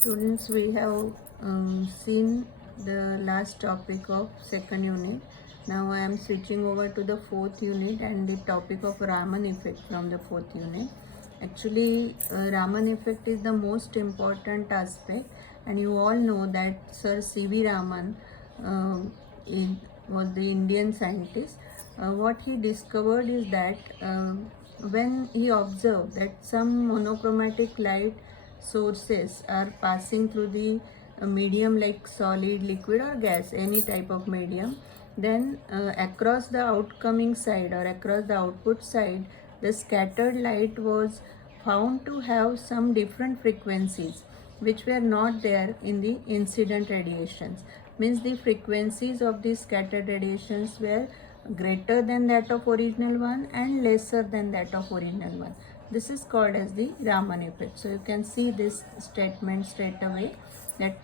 Students, we have seen the last topic of second unit. Now I am switching over to the fourth unit and the topic of Raman effect from the fourth unit. Actually, Raman effect is the most important aspect, and you all know that Sir C.V. Raman was the Indian scientist. What he discovered is that when he observed that some monochromatic light sources are passing through the medium like solid, liquid or gas, any type of medium, then across the outcoming side or across the output side, the scattered light was found to have some different frequencies which were not there in the incident radiations. Means the frequencies of the scattered radiations were greater than that of original one and lesser than that of original one. This is called as the Raman effect. So you can see this statement straight away, that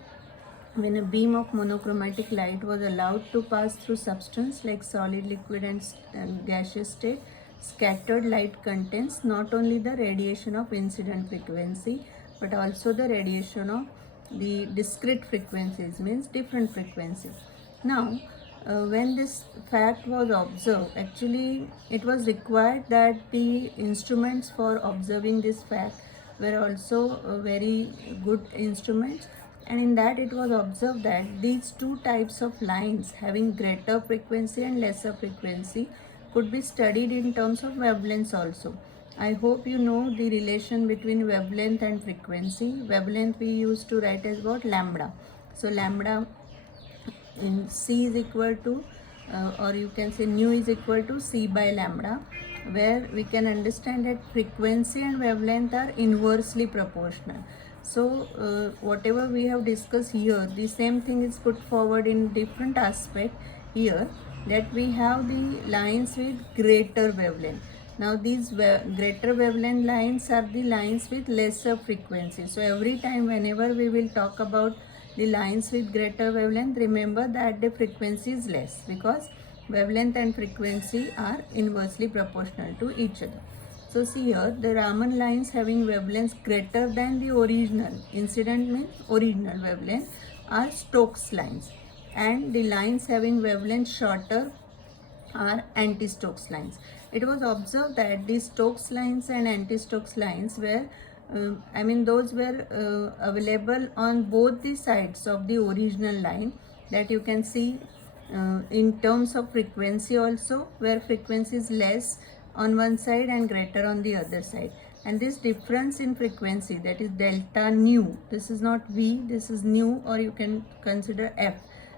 when a beam of monochromatic light was allowed to pass through substance like solid, liquid and gaseous state, scattered light contains not only the radiation of incident frequency but also the radiation of the discrete frequencies, means different frequencies. Now when this fact was observed, actually it was required that the instruments for observing this fact were also very good instruments, and in that it was observed that these two types of lines having greater frequency and lesser frequency could be studied in terms of wavelengths also. I hope you know the relation between wavelength and frequency. Wavelength we used to write as what? Lambda. So lambda in C is equal to or you can say nu is equal to C by lambda, where we can understand that frequency and wavelength are inversely proportional. So whatever we have discussed here, the same thing is put forward in different aspect here, that we have the lines with greater wavelength. Now these greater wavelength lines are the lines with lesser frequency. So every time whenever we will talk about the lines with greater wavelength, remember that the frequency is less, because wavelength and frequency are inversely proportional to each other. So see here, the Raman lines having wavelengths greater than the original, incident means original wavelength, are Stokes lines, and the lines having wavelengths shorter are anti-Stokes lines. It was observed that the Stokes lines and anti-Stokes lines were those were available on both the sides of the original line, that you can see in terms of frequency also, where frequency is less on one side and greater on the other side. And this difference in frequency, that is delta nu, this is not V, this is nu, or you can consider F.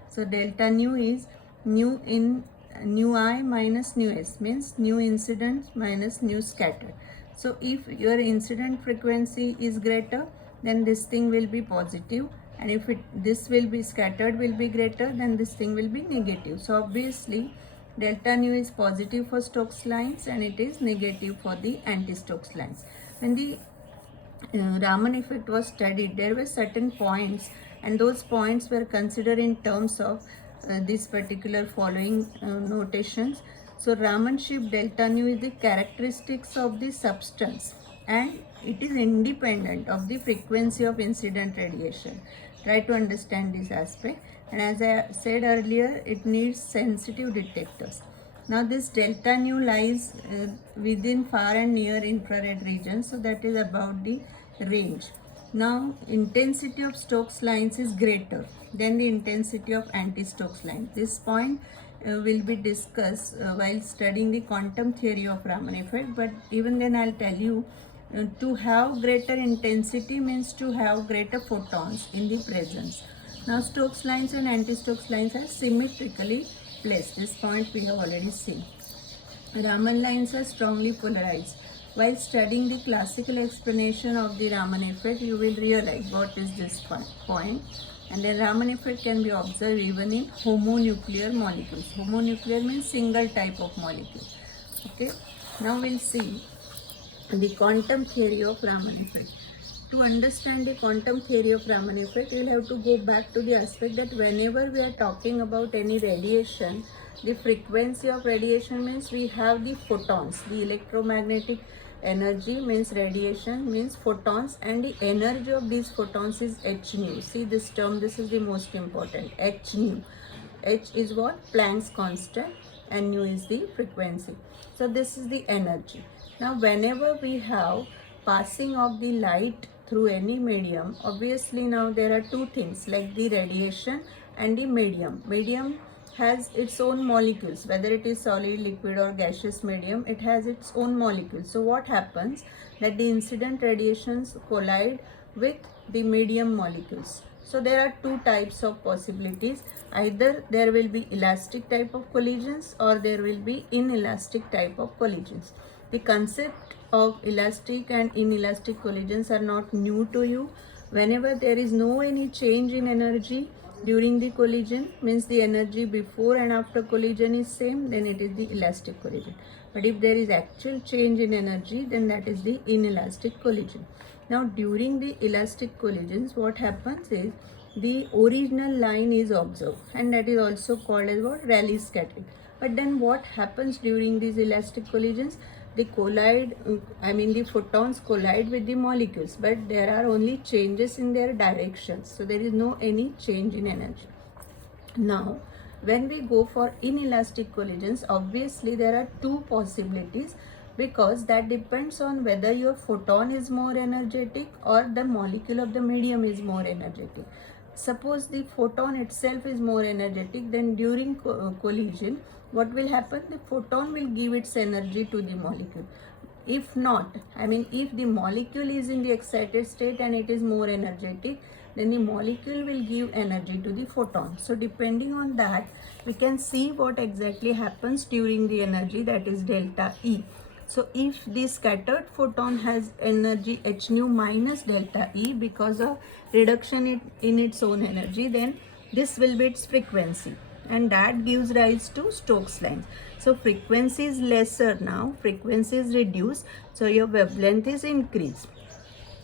So delta nu is nu in nu I minus nu S, means nu incident minus nu scattered. So if your incident frequency is greater, then this thing will be positive, and if this will be scattered will be greater, then this thing will be negative. So obviously delta nu is positive for Stokes lines and it is negative for the anti-Stokes lines. When the Raman effect was studied, there were certain points, and those points were considered in terms of this particular following notations. So Raman-ship delta nu is the characteristics of the substance, and it is independent of the frequency of incident radiation. Try to understand this aspect, and as I said earlier, it needs sensitive detectors. Now this delta nu lies within far and near infrared region, so that is about the range. Now intensity of Stokes lines is greater than the intensity of anti-Stokes lines. This point will be discussed while studying the quantum theory of Raman effect, but even then I'll tell you, to have greater intensity means to have greater photons in the presence. Now Stokes lines and anti-Stokes lines are symmetrically placed. This point we have already seen. Raman lines are strongly polarized. While studying the classical explanation of the Raman effect, you will realize what is this point. And the Raman effect can be observed even in homonuclear molecules. Homonuclear means single type of molecule. Okay. Now we'll see the quantum theory of Raman effect. To understand the quantum theory of Raman effect, you will have to go back to the aspect that whenever we are talking about any radiation, the frequency of radiation means we have the photons, the electromagnetic energy means radiation means photons, and the energy of these photons is h nu. See this term, this is the most important, h nu. H is what? Planck's constant, and nu is the frequency. So this is the energy. Now whenever we have passing of the light through any medium, obviously now there are two things like the radiation and the medium. Medium has its own molecules, whether it is solid, liquid or gaseous medium, it has its own molecules. So what happens, that the incident radiations collide with the medium molecules. So there are two types of possibilities. Either there will be elastic type of collisions or there will be inelastic type of collisions. The concept of elastic and inelastic collisions are not new to you. Whenever there is no any change in energy during the collision, means the energy before and after collision is same, then it is the elastic collision. But if there is actual change in energy, then that is the inelastic collision. Now during the elastic collisions, what happens is the original line is observed, and that is also called as what? Rayleigh scattering. But then what happens during these elastic collisions? They collide, the photons collide with the molecules, but there are only changes in their directions. So there is no any change in energy. Now, when we go for inelastic collisions, obviously there are two possibilities, because that depends on whether your photon is more energetic or the molecule of the medium is more energetic. Suppose the photon itself is more energetic, then during collision, what will happen? The photon will give its energy to the molecule. If not, if the molecule is in the excited state and it is more energetic, then the molecule will give energy to the photon. So depending on that, we can see what exactly happens during the energy, that is delta E. So if the scattered photon has energy h nu minus delta E because of reduction in its own energy, then this will be its frequency, and that gives rise to Stokes lines. So frequency is lesser now, frequency is reduced, so your wavelength is increased.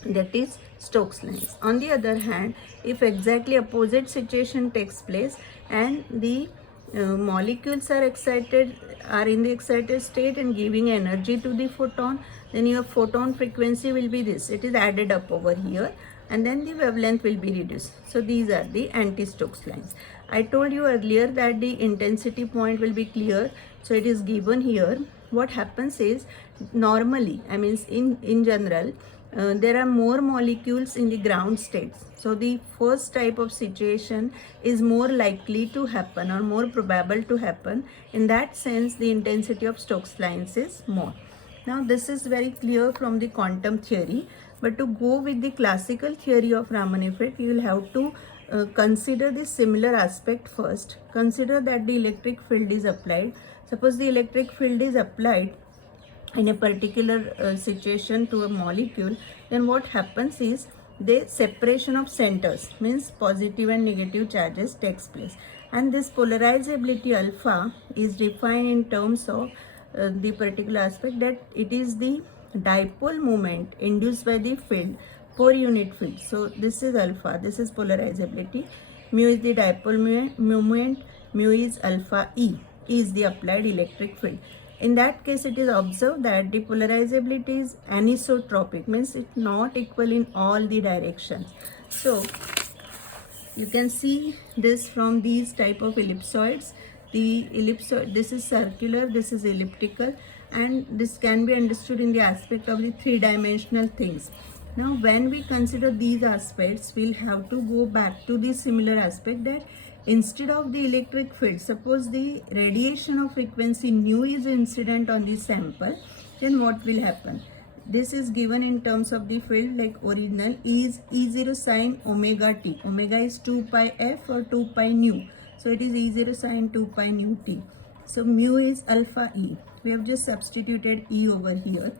That is Stokes lines. On the other hand, if exactly opposite situation takes place and the molecules are in the excited state and giving energy to the photon, then your photon frequency will be this. It is added up over here, and then the wavelength will be reduced. So these are the anti-Stokes lines. I told you earlier that the intensity point will be clear, so it is given here. What happens is, normally, in general, there are more molecules in the ground states. So the first type of situation is more likely to happen or more probable to happen. In that sense, the intensity of Stokes lines is more. Now this is very clear from the quantum theory, but to go with the classical theory of Raman effect, you will have to consider the similar aspect first. Consider that the electric field is applied. Suppose the electric field is applied in a particular situation to a molecule, then what happens is the separation of centers, means positive and negative charges takes place, and this polarizability alpha is defined in terms of the particular aspect that it is the dipole moment induced by the field per unit field. So this is alpha, this is polarizability, mu is the dipole moment, mu is alpha E is the applied electric field. In that case, it is observed that the polarizability is anisotropic, means it's not equal in all the directions. So you can see this from these type of ellipsoids. The ellipsoid, this is circular, this is elliptical, and this can be understood in the aspect of the three-dimensional things. Now when we consider these aspects, we'll have to go back to the similar aspect that instead of the electric field, suppose the radiation of frequency nu is incident on the sample, then what will happen? This is given in terms of the field like original is E0 sine omega t. Omega is 2 pi f or 2 pi nu. So it is E0 sine 2 pi nu t. So mu is alpha E. We have just substituted E over here.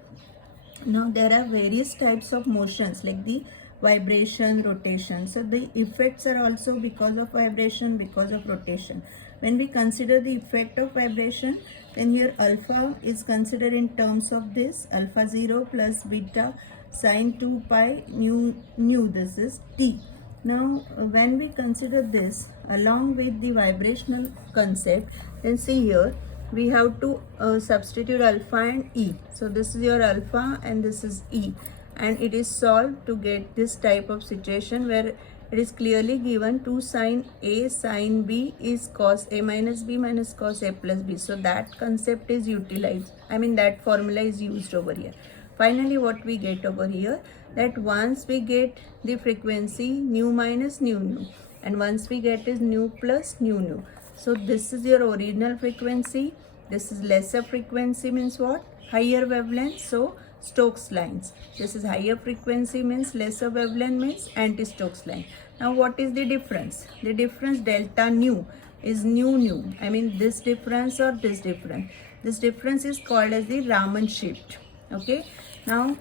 Now there are various types of motions like the vibration, rotation. So the effects are also because of vibration, because of rotation. When we consider the effect of vibration, then here alpha is considered in terms of this alpha 0 plus beta sine 2 pi nu, this is t. Now when we consider this along with the vibrational concept, then see here we have to substitute alpha and E. So this is your alpha and this is E, and it is solved to get this type of situation where it is clearly given 2 sine A sine B is cos A minus B minus cos A plus B. So that concept is utilized. I mean that formula is used over here. Finally, what we get over here, that once we get the frequency nu minus nu, and once we get is nu plus nu. So this is your original frequency. This is lesser frequency means what? Higher wavelength. So Stokes lines. This is higher frequency means lesser wavelength means anti-Stokes line. Now what is the difference? The difference delta nu is nu. I mean this difference or this difference. This difference is called as the Raman shift. Okay. Now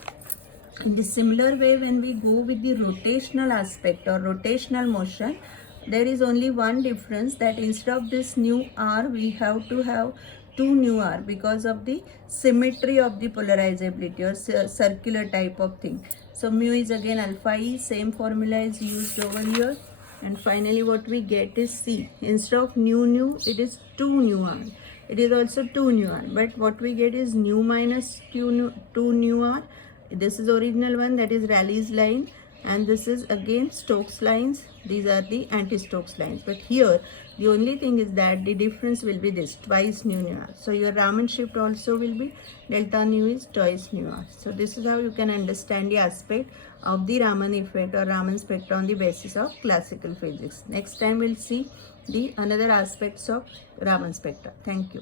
in the similar way, when we go with the rotational aspect or rotational motion, there is only one difference, that instead of this nu r, we have to have 2 nu r because of the symmetry of the polarizability or circular type of thing. So mu is again alpha E, same formula is used over here. And finally what we get is C. Instead of nu, it is 2 nu r. It is also 2 nu r, but what we get is nu minus 2 nu r. This is original one, that is Rayleigh's line, and this is again Stokes lines. These are the anti-Stokes lines, but here the only thing is that the difference will be this, twice nu r. So your Raman shift also will be delta nu is twice nu r. So this is how you can understand the aspect of the Raman effect or Raman spectra on the basis of classical physics. Next time we'll see the another aspects of Raman spectra. Thank you.